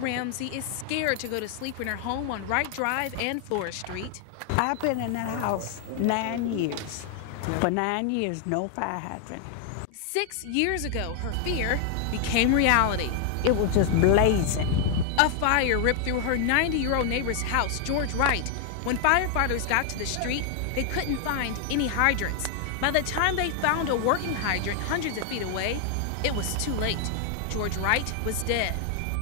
Ramsey is scared to go to sleep in her home on Wright Drive and Flora Street. I've been in that house 9 years. For 9 years, no fire hydrant. 6 years ago, her fear became reality. It was just blazing. A fire ripped through her 90-year-old neighbor's house, George Wright. When firefighters got to the street, they couldn't find any hydrants. By the time they found a working hydrant hundreds of feet away, it was too late. George Wright was dead.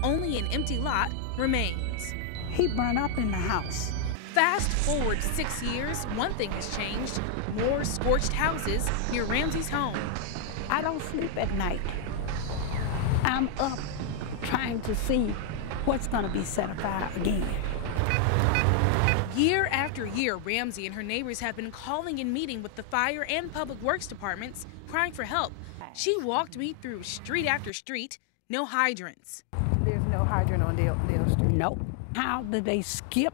Only an empty lot remains. He burned up in the house. Fast forward 6 years, one thing has changed. More scorched houses near Ramsey's home. I don't sleep at night. I'm up trying to see what's going to be set afire again. Year after year, Ramsey and her neighbors have been calling and meeting with the fire and public works departments, crying for help. She walked me through street after street, no hydrants. There's no hydrant on Dale Street. Nope. How did they skip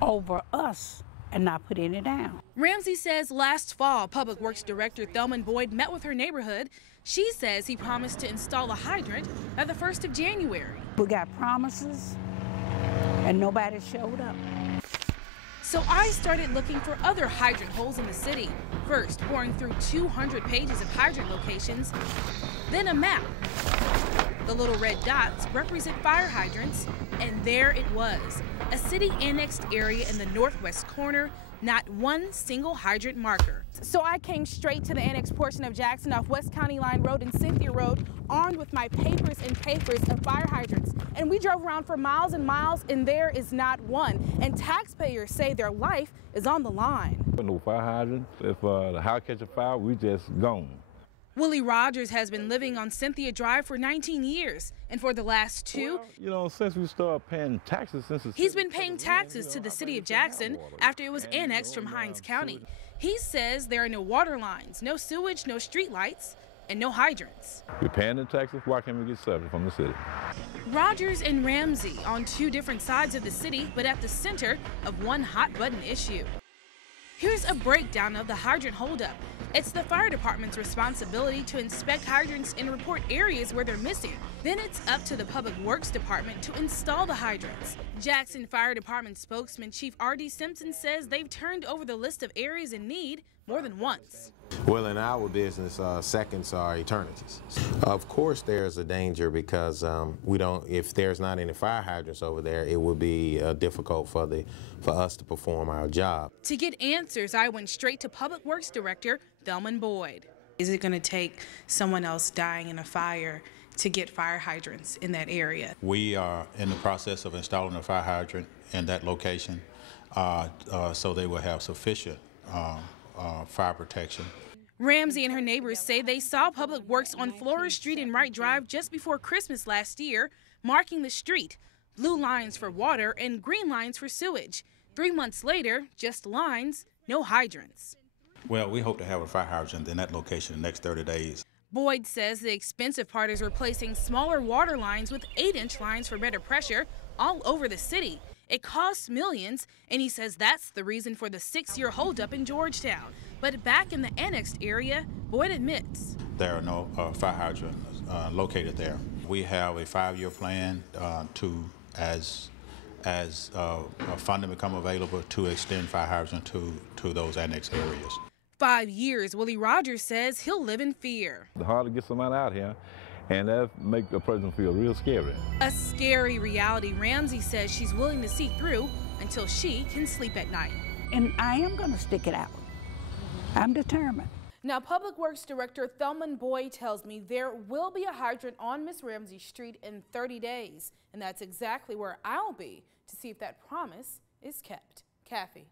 over us and not put any down? Ramsey says last fall, Public Works Director Thelman Boyd met with her neighborhood. She says he promised to install a hydrant by the 1st of January. We got promises and nobody showed up. So I started looking for other hydrant holes in the city. First, pouring through 200 pages of hydrant locations, then a map. The little red dots represent fire hydrants, and there it was, a city annexed area in the northwest corner, not one single hydrant marker. So I came straight to the annexed portion of Jackson off West County Line Road and Cynthia Road, armed with my papers and papers of fire hydrants. And we drove around for miles and miles, and there is not one. And taxpayers say their life is on the line. No fire hydrant. If the house catches fire, we just gone. Willie Rogers has been living on Cynthia Drive for 19 years, and for the last two, since we started paying taxes, he's been paying taxes to the city of Jackson after it was annexed from Hinds County. He says there are no water lines, no sewage, no street lights, and no hydrants. We're paying the taxes, why can't we get service from the city? Rogers and Ramsey on two different sides of the city, but at the center of one hot-button issue. Here's a breakdown of the hydrant holdup. It's the fire department's responsibility to inspect hydrants and report areas where they're missing. Then it's up to the Public Works Department to install the hydrants. Jackson Fire Department spokesman Chief R.D. Simpson says they've turned over the list of areas in need more than once. Well, in our business, seconds are eternities. Of course, there's a danger because if there's not any fire hydrants over there, it would be difficult for us to perform our job. To get answers, I went straight to Public Works Director Thelman Boyd. Is it going to take someone else dying in a fire to get fire hydrants in that area? We are in the process of installing a fire hydrant in that location so they will have sufficient fire protection. Ramsey and her neighbors say they saw Public Works on Flora Street and Wright Drive just before Christmas last year, marking the street. Blue lines for water and green lines for sewage. 3 months later, just lines, no hydrants. Well, we hope to have a fire hydrant in that location in the next 30 days. Boyd says the expensive part is replacing smaller water lines with 8-inch lines for better pressure all over the city. It costs millions, and he says that's the reason for the 6-year holdup in Georgetown. But back in the annexed area, Boyd admits there are no fire hydrants located there. We have a 5-year plan as funding become available to extend fire hydrants to those annexed areas. 5 years, Willie Rogers says he'll live in fear. It's hard to get somebody out here, and that makes a person feel real scary. A scary reality Ramsey says she's willing to see through until she can sleep at night. And I am going to stick it out. I'm determined. Now, Public Works Director Thelman Boyd tells me there will be a hydrant on Miss Ramsey Street in 30 days, and that's exactly where I'll be to see if that promise is kept. Kathy.